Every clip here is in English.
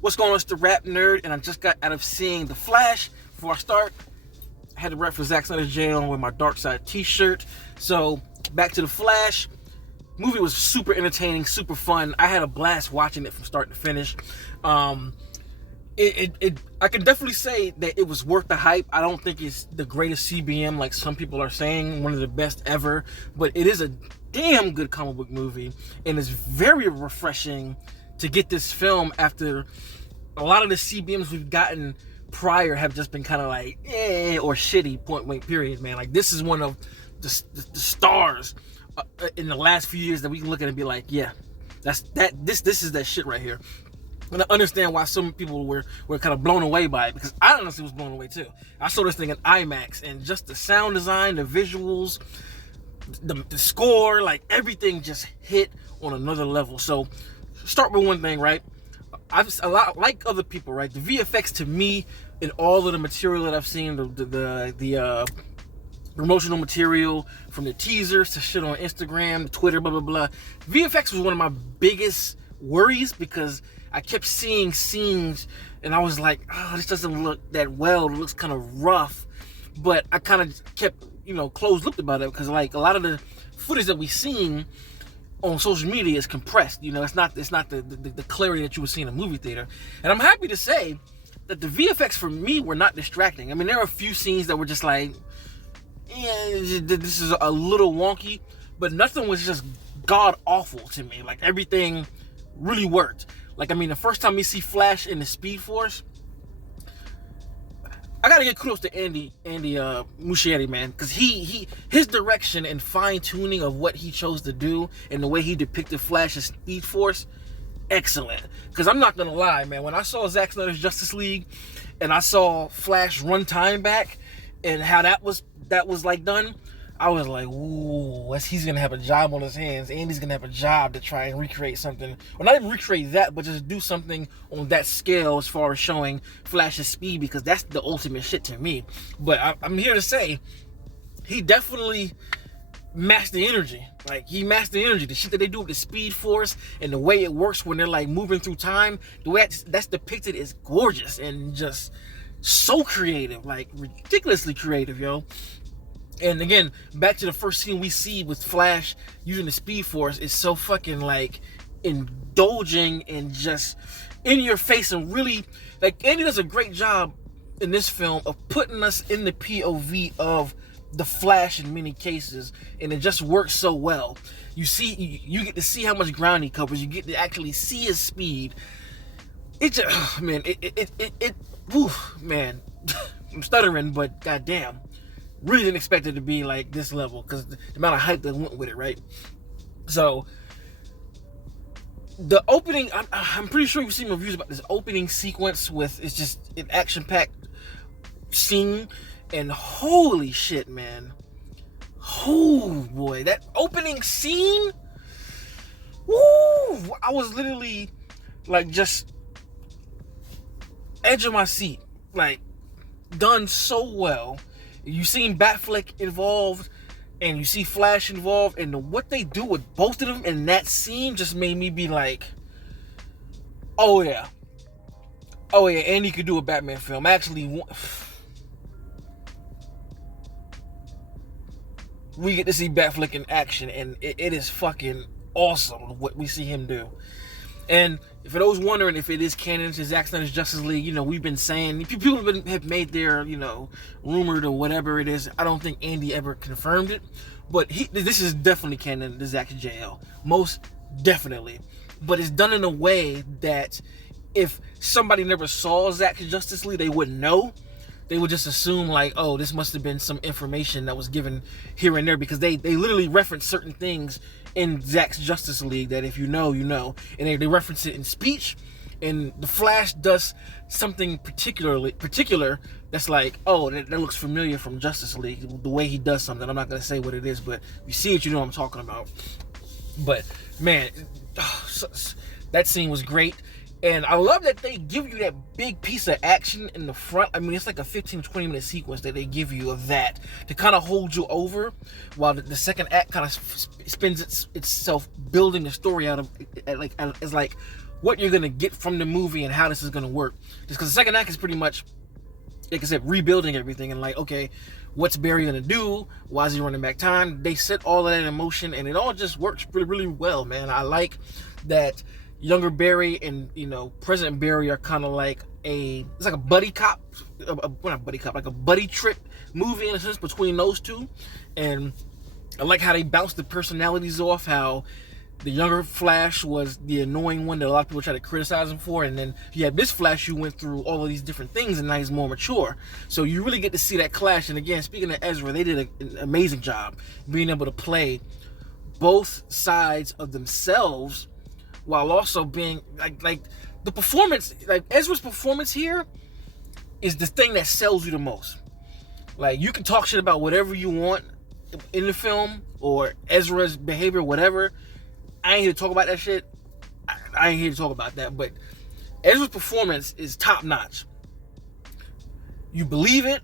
What's going on? It's the RapNerd, and I just got out of seeing The Flash. Before I start, I had to rep for Zack Snyder's jail with my Dark Side t-shirt. So, back to The Flash. Movie was super entertaining, super fun. I had a blast watching it from start to finish. I can definitely say that it was worth the hype. I don't think it's the greatest CBM like some people are saying, one of the best ever, but it is a damn good comic book movie, and it's very refreshing to get this film after a lot of the CBMs we've gotten prior have just been kind of like or shitty, point blank period, man. Like, this is one of the stars in the last few years that we can look at and be like, yeah, this is that shit right here. And I understand why some people were kind of blown away by it, because I honestly was blown away too. I saw this thing in IMAX, and just the sound design, the visuals, the score, like everything just hit on another level. So start with one thing, right? Like other people, right? The VFX to me, in all of the material that I've seen, the promotional material from the teasers to shit on Instagram, Twitter, blah blah blah, VFX was one of my biggest worries, because I kept seeing scenes and I was like, oh, this doesn't look that well. It looks kind of rough. But I kind of kept, closed-lipped about it, because like a lot of the footage that we've seen on social media is compressed. It's not the clarity that you would see in a movie theater. And I'm happy to say that the VFX for me were not distracting. I mean, there are a few scenes that were just like, this is a little wonky, but nothing was just god awful to me. Like, everything really worked. Like, I mean, the first time we see Flash in the Speed Force, I gotta give kudos to Andy Muschietti, man, because his direction and fine tuning of what he chose to do and the way he depicted Flash's Speed Force, excellent. Because I'm not gonna lie, man, when I saw Zack Snyder's Justice League and I saw Flash run time back and how that was like done, I was like, ooh, he's gonna have a job on his hands. Andy's gonna have a job to try and recreate something, or not even recreate that, but just do something on that scale as far as showing Flash's speed, because that's the ultimate shit to me. But I'm here to say, he definitely matched the energy. Like, he matched the energy. The shit that they do with the Speed Force and the way it works when they're like moving through time, the way that's depicted is gorgeous and just so creative, like ridiculously creative, yo. And again, back to the first scene we see with Flash using the Speed Force, is so fucking like indulging and just in your face, and really, like, Andy does a great job in this film of putting us in the POV of the Flash in many cases, and it just works so well. You get to see how much ground he covers. You get to actually see his speed. It just, man, man, I'm stuttering, but goddamn. Really didn't expect it to be like this level, because the amount of hype that went with it, right? So, the opening, I'm pretty sure you've seen reviews about this opening sequence it's just an action-packed scene, and holy shit, man. Oh, boy, that opening scene, woo! I was literally, like, just edge of my seat, like, done so well. You seen Batfleck involved, and you see Flash involved, and what they do with both of them in that scene just made me be like, oh yeah, Andy could do a Batman film. Actually, we get to see Batfleck in action, and it is fucking awesome what we see him do. And for those wondering if it is canon to Zack Snyder's Justice League, we've been saying, people have made their, rumored or whatever it is. I don't think Andy ever confirmed it, but this is definitely canon to Zack's JL. Most definitely. But it's done in a way that if somebody never saw Zack's Justice League, they wouldn't know. They would just assume, like, oh, this must have been some information that was given here and there, because they literally reference certain things in Zack's Justice League that if you know, you know. And they reference it in speech, and the Flash does something particular that's like, oh, that looks familiar from Justice League, the way he does something. I'm not going to say what it is, but if you see it, you know what I'm talking about. But, man, that scene was great. And I love that they give you that big piece of action in the front. I mean, it's like a 15-20 minute sequence that they give you of that to kind of hold you over, while the second act kind of spins itself building the story out of as like what you're gonna get from the movie and how this is gonna work. Just because the second act is pretty much, like I said, rebuilding everything and like, okay, what's Barry gonna do? Why is he running back time? They set all of that in motion, and it all just works really, really well, man. I like that younger Barry and, you know, present Barry are kind of like it's like a buddy cop, not buddy cop, like a buddy trip movie in a sense between those two. And I like how they bounce the personalities off, how the younger Flash was the annoying one that a lot of people try to criticize him for, and then you have this Flash who went through all of these different things, and now he's more mature. So you really get to see that clash. And again, speaking of Ezra, they did an amazing job being able to play both sides of themselves while also being like the performance, like Ezra's performance here is the thing that sells you the most. Like, you can talk shit about whatever you want in the film or Ezra's behavior, whatever. I ain't here to talk about that shit. I ain't here to talk about that. But Ezra's performance is top notch. You believe it.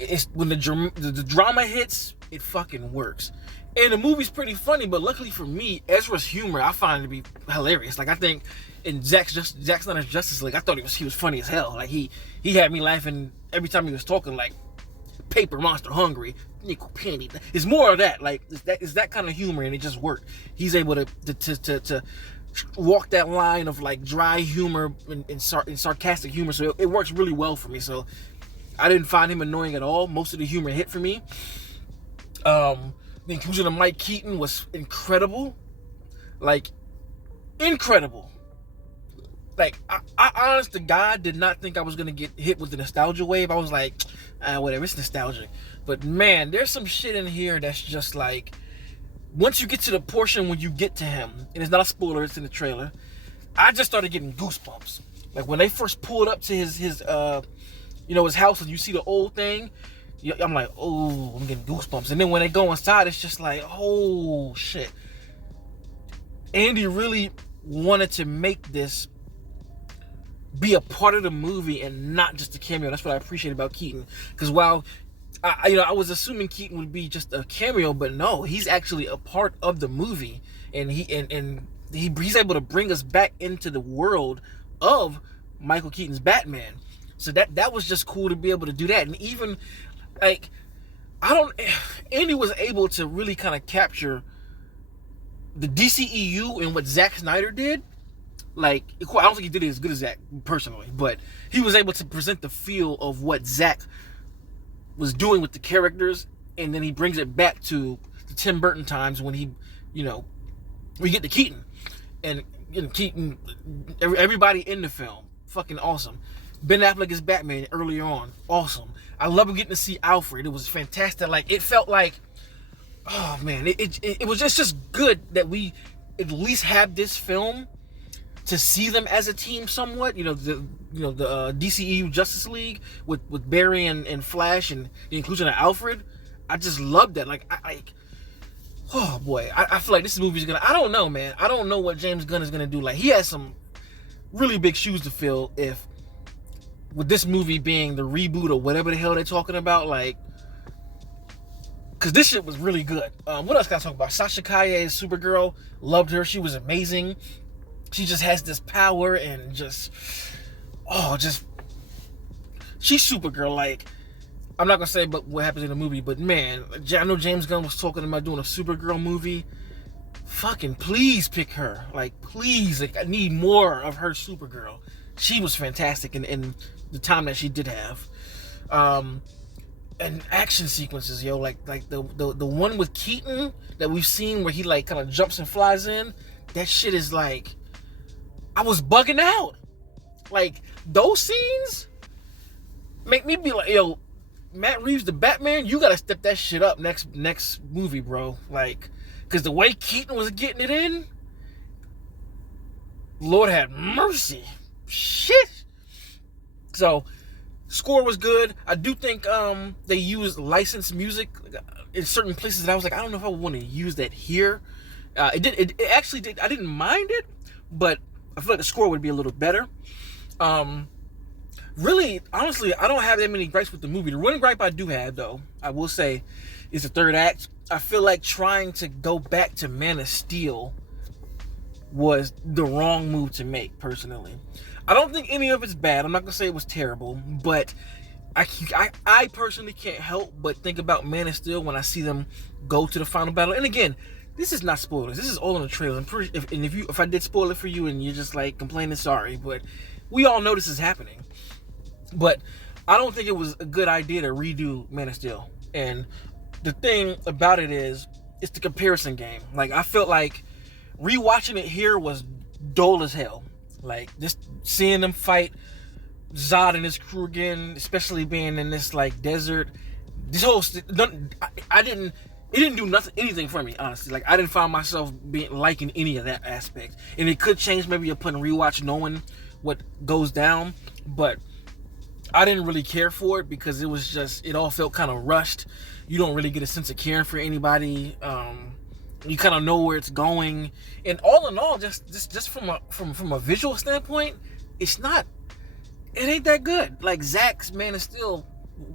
It's when the drama hits, it fucking works. And the movie's pretty funny, but luckily for me, Ezra's humor I find to be hilarious. Like, I think in Zack Snyder's Justice League, I thought he was funny as hell. Like, he had me laughing every time he was talking, like, paper monster hungry, nickel penny. It's more of that. Like, it's that kind of humor, and it just worked. He's able to walk that line of like dry humor and sarcastic humor, so it works really well for me. So I didn't find him annoying at all. Most of the humor hit for me. The inclusion of Mike Keaton was incredible. Like, incredible. Like, I honest to God did not think I was going to get hit with the nostalgia wave. I was like, whatever, it's nostalgic. But man, there's some shit in here that's just like, once you get to the portion when you get to him, and it's not a spoiler, it's in the trailer, I just started getting goosebumps. Like, when they first pulled up to his house and you see the old thing, I'm like, oh, I'm getting goosebumps. And then when they go inside, it's just like, oh, shit. Andy really wanted to make this be a part of the movie and not just a cameo. That's what I appreciate about Keaton. Because while I was assuming Keaton would be just a cameo, but no, he's actually a part of the movie, and he's able to bring us back into the world of Michael Keaton's Batman. So that was just cool to be able to do that. And even like, Andy was able to really kind of capture the DCEU and what Zack Snyder did. Like, I don't think he did it as good as Zack personally, but he was able to present the feel of what Zack was doing with the characters, and then he brings it back to the Tim Burton times when we get to Keaton. And Keaton, everybody in the film, fucking awesome. Ben Affleck is Batman earlier on, awesome. I love getting to see Alfred. It was fantastic. Like, it felt like, oh man, it was just good that we at least have this film to see them as a team somewhat. The DCEU Justice League with Barry and Flash and the inclusion of Alfred. I just loved that. Like, oh boy, I feel like this movie's gonna, I don't know, man. I don't know what James Gunn is gonna do. Like, he has some really big shoes to fill if, with this movie being the reboot or whatever the hell they're talking about, like, because this shit was really good. What else can I talk about? Sasha Calle is Supergirl. Loved her. She was amazing. She just has this power and she's Supergirl. Like, I'm not gonna say but what happens in the movie, but man, I know James Gunn was talking about doing a Supergirl movie. Fucking please pick her. Like, please, like, I need more of her Supergirl. She was fantastic in the time that she did have. And action sequences, yo, like the one with Keaton that we've seen where he like kind of jumps and flies in, that shit is like, I was bugging out. Like, those scenes make me be like, yo, Matt Reeves the Batman, you gotta step that shit up next movie, bro. Like, because the way Keaton was getting it in, Lord have mercy. Shit. So, score was good. I do think they used licensed music in certain places that I was like, I don't know if I would want to use that here. It actually did. I didn't mind it, but I feel like the score would be a little better. Really, honestly, I don't have that many gripes with the movie. The one gripe I do have, though, I will say, is the third act. I feel like trying to go back to Man of Steel was the wrong move to make, personally. I don't think any of it's bad. I'm not going to say it was terrible, but I personally can't help but think about Man of Steel when I see them go to the final battle. And again, this is not spoilers. This is all in the trailer. I'm pretty, if I did spoil it for you and you're just like complaining, sorry, but we all know this is happening. But I don't think it was a good idea to redo Man of Steel. And the thing about it is, it's the comparison game. Like, I felt like rewatching it here was dull as hell. Like, just seeing them fight Zod and his crew again, especially being in this like desert. This whole it didn't do anything for me, honestly. Like, I didn't find myself liking any of that aspect. And it could change maybe upon rewatch knowing what goes down, but I didn't really care for it because it all felt kind of rushed. You don't really get a sense of caring for anybody. You kind of know where it's going, and all in all, just from a visual standpoint, it ain't that good. Like, Zack's Man of Steel,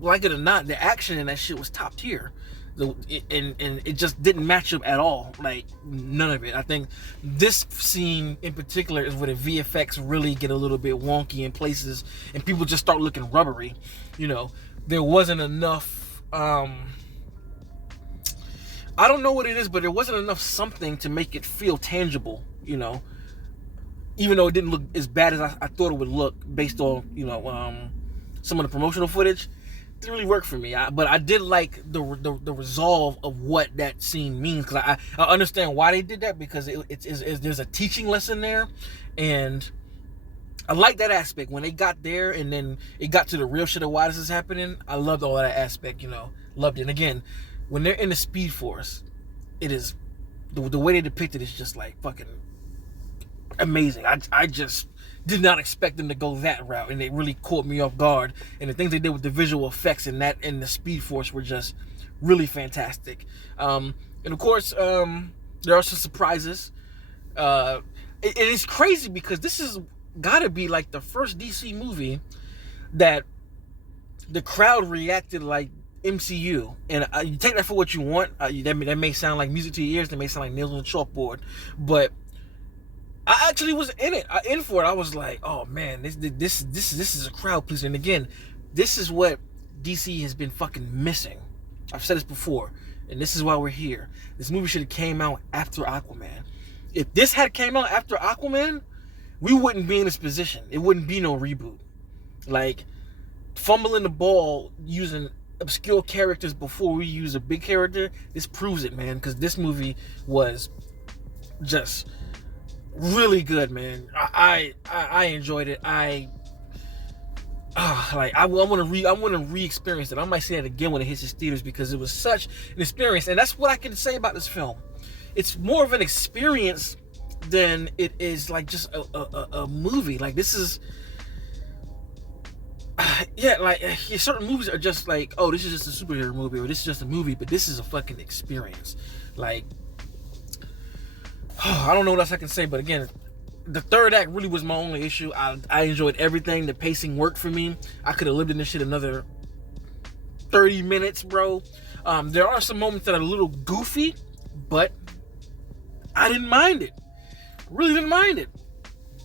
like it or not, the action in that shit was top tier. And it just didn't match up at all. Like, none of it. I think this scene in particular is where the VFX really get a little bit wonky in places, and people just start looking rubbery. You know, there wasn't enough. I don't know what it is, but there wasn't enough something to make it feel tangible. You know, even though it didn't look as bad as I thought it would look based on, you know, some of the promotional footage. It didn't really work for me. But I did like the resolve of what that scene means, because I understand why they did that, because there's a teaching lesson there, and I like that aspect. When they got there and then it got to the real shit of why this is happening, I loved all that aspect, you know, loved it. And again, when they're in the Speed Force, it is, the way they depict it is just like fucking amazing. I just did not expect them to go that route, and it really caught me off guard. And the things they did with the visual effects in the Speed Force were just really fantastic. And of course, there are some surprises. It is crazy because this is gotta be like the first DC movie that the crowd reacted like MCU, and you take that for what you want. That may sound like music to your ears. That may sound like nails on a chalkboard, but I actually was in for it. I was like, oh man, this is a crowd pleaser. And again, this is what DC has been fucking missing. I've said this before, and this is why we're here. This movie should have came out after Aquaman. If this had came out after Aquaman, we wouldn't be in this position. It wouldn't be no reboot. Like, fumbling the ball using obscure characters before we use a big character, this proves it, man, because this movie was just really good, man. I enjoyed it. I want to re-experience it. I might say that again when it hits the theaters, because it was such an experience. And that's what I can say about this film. It's more of an experience than it is like just a movie. Like, this is certain movies are just like, oh, this is just a superhero movie, or this is just a movie, but this is a fucking experience. Like, I don't know what else I can say, but again, the third act really was my only issue. I enjoyed everything. The pacing worked for me. I could have lived in this shit another 30 minutes, bro. There are some moments that are a little goofy, but I didn't mind it. Really didn't mind it.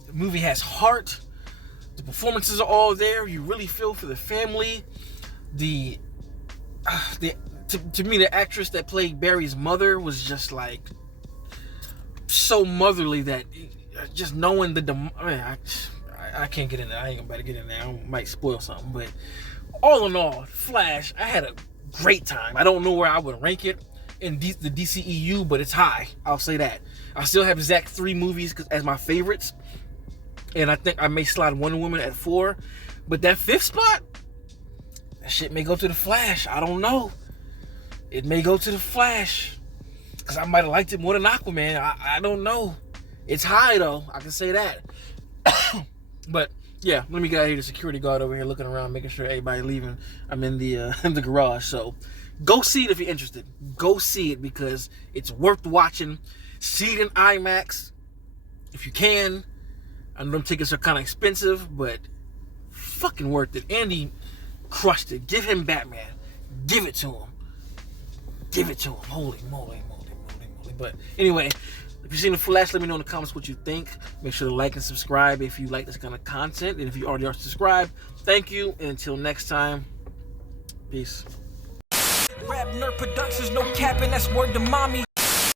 The movie has heart. The performances are all there. You really feel for the family. To me, the actress that played Barry's mother was just like so motherly that just knowing I can't get in there. I ain't about to get in there. I might spoil something, but all in all, Flash, I had a great time. I don't know where I would rank it in the DCEU, but it's high. I'll say that. I still have Zack 3 movies as my favorites, and I think I may slide Wonder Woman at 4, but that 5th spot, that shit may go to the Flash. I don't know. It may go to the Flash, because I might have liked it more than Aquaman. I don't know. It's high, though. I can say that. But, yeah, let me get out of here. The security guard over here looking around, making sure everybody leaving. I'm in the garage. So, go see it if you're interested. Go see it, because it's worth watching. See it in IMAX if you can. I know them tickets are kind of expensive, but fucking worth it. Andy crushed it. Give him Batman. Give it to him. Give it to him. Holy moly. But anyway, If you've seen The Flash, let me know in the comments what you think. Make sure to like and subscribe if you like this kind of content. And if you already are subscribed, thank you. And until next time, peace. RapNerd Productions, no capping, that's word to mommy.